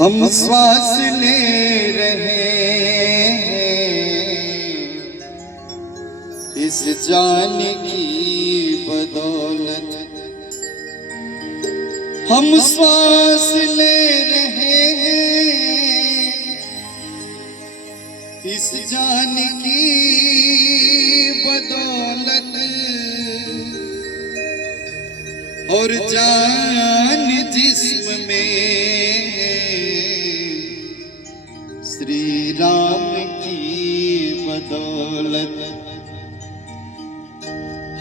हम श्वास ले रहे इस जान की बदौलत। हम श्वास ले रहे इस जान की बदौलत। और जान जिस्म में श्री राम की बदौलत।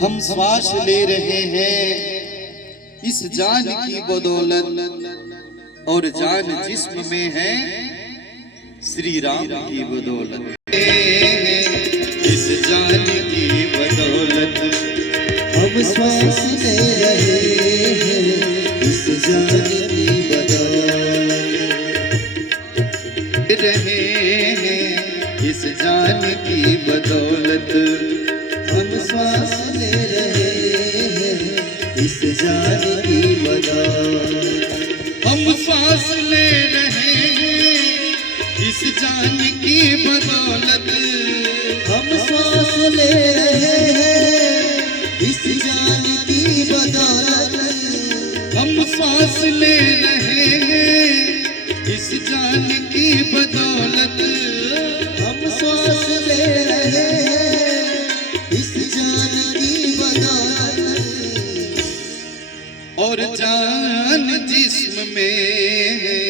हम श्वास ले रहे हैं इस जान की बदौलत। और जान जिस्म में है श्री राम की बदौलत। इस जान की बदौलत हम श्वास ले रहे हैं इस जान की बदौलत। रहे हैं इस जान की बदौलत। हम श्वास ले रहे हैं इस जान की बदौलत। हम श्वास ले रहे हैं इस जान की बदौलत। हम श्वास ले रहे हैं इस जान की बदौलत। हम श्वास ले रहे हैं इस जान की बदौलत। हम श्वास ले रहे हैं इस जान की बदौलत। और जान जिस्म में है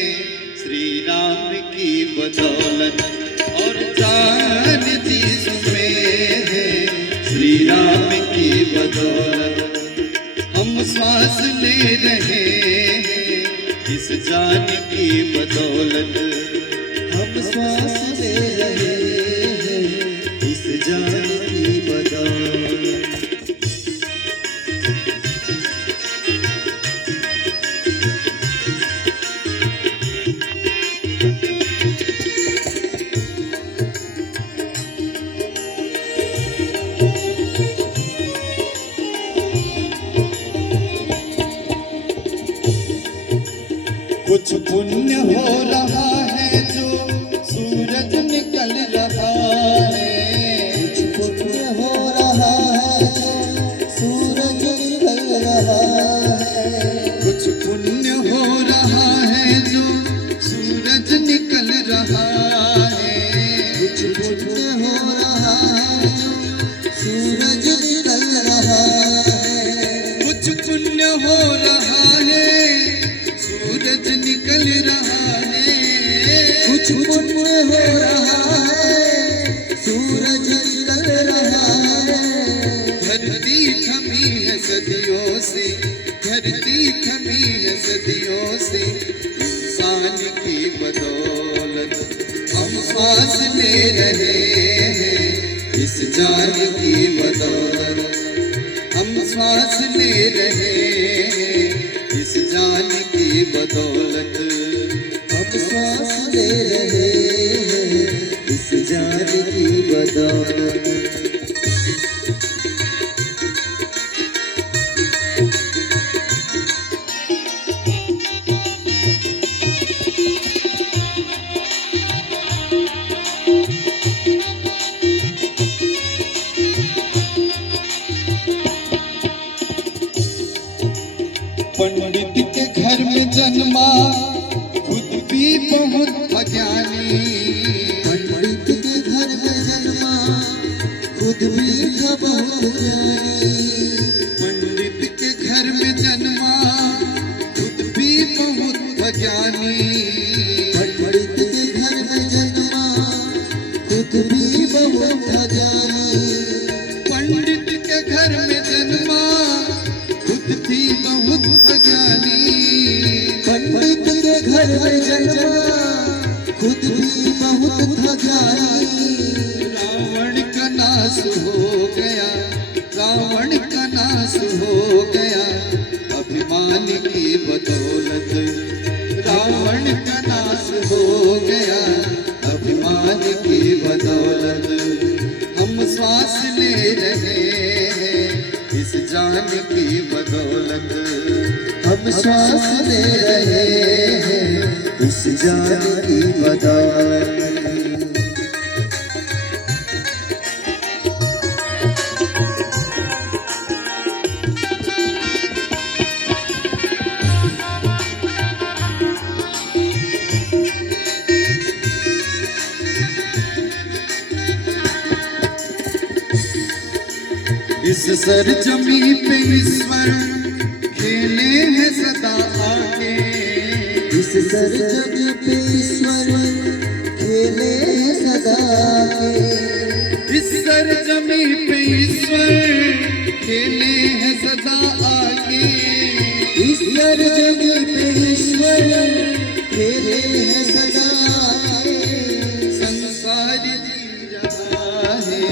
श्री राम की बदौलत। और जान जिस्म में है श्री राम की बदौलत। हम श्वास ले रहे हैं इस जान की बदौलत। हम श्वास ले रहे हैं इस जान की बदौलत। कुछ पुण्य हो रहा है जो सूरज निकल रहा है। कुछ पुण्य हो रहा है जो सूरज निकल रहा है। कुछ पुण्य हो रहा है जो सूरज निकल रहा है। कुछ पुण्य हो रहा है जो सूरज निकल रहा है। कुछ पुण्य हो रहा है सूरज निकल रहा है। कुछ पुण्य हो रहा है सूरज निकल रहा है। धरती थमी है सदियों से। धरती थमी है सदियों से इंसान की बदौलत। हम श्वास ले रहे हैं इस जान की बदौलत। हम श्वास ले रहे हैं इस जान की बदौलत। हम श्वास ले रहे हैं इस जान की बदौलत। पंडित के घर में जन्मा खुद भी बहुत अज्ञानी। पंडित के घर में जन्मा खुद भी था बहुत ज्ञानी। पंडित के घर में जन्मा खुद भी बहुत अज्ञानी। पंडित के घर में जन्मा खुद भी बहुत ज्ञानी। पंडित के घर में जन्मा खुद भी बहुत अज्ञानी। पंडित के घर में जन्मा खुद भी बहुत ज्ञानी। रावण का नाश हो गया। रावण का नाश हो गया अभिमान की बदौलत। रावण का नाश हो गया अभिमान की बदौलत। हम श्वास ले रहे हैं इस जान की बदौलत। हम श्वास ले रहे हैं इस जान की बदौलत। इस सरजमी पे ईश्वर खेले हैं सदा आके। इस सरजमी पे ईश्वर खेले हैं सदा के। इस सरजमी पे ईश्वर खेले हैं सदा आके। इस सरजमी पे ईश्वर खेले हैं सदा के। संसार जी रहा है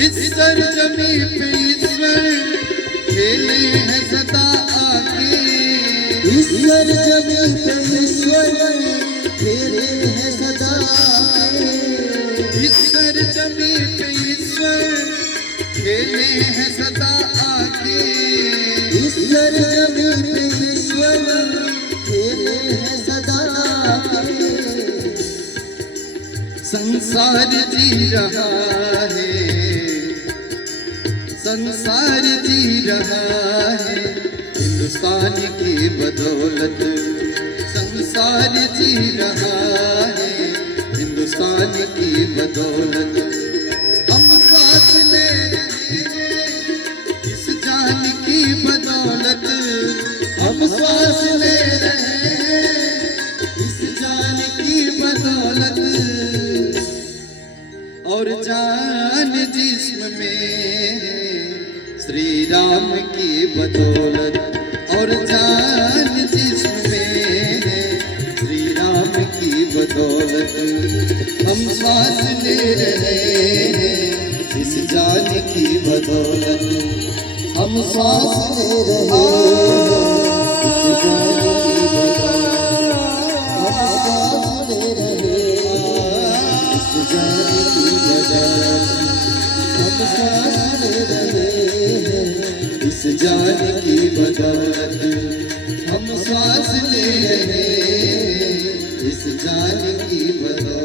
इस सरजमी पे ईश्वर खेले हैं सदा आके। इस सरजमी पे ईश्वर खेले हैं सदा के। इस सरजमी पे ईश्वर खेले हैं सदा आके। इस सरजमी पे ईश्वर खेले हैं सदा के। संसार जी रहा है, संसार जी रहा है हिंदुस्तान की बदौलत। संसार जी रहा है हिंदुस्तान की बदौलत। हम सांस ले रहे हैं इस जान की बदौलत। हम सांस ले रहे हैं इस जान की बदौलत। और जान जिस्म में है श्री राम की बदौलत। और जान जिस्म में है श्री राम की बदौलत। हम श्वास ले रहे हैं इस जान की बदौलत। हम सांस ले रहे हैं इस जान की बदौलत। हम सांस ले रहे हैं इस जान की बदौलत। हम सांस ले रहे हैं इस जान की बदौलत। हम श्वास ले रहे हैं इस जान की बदौलत।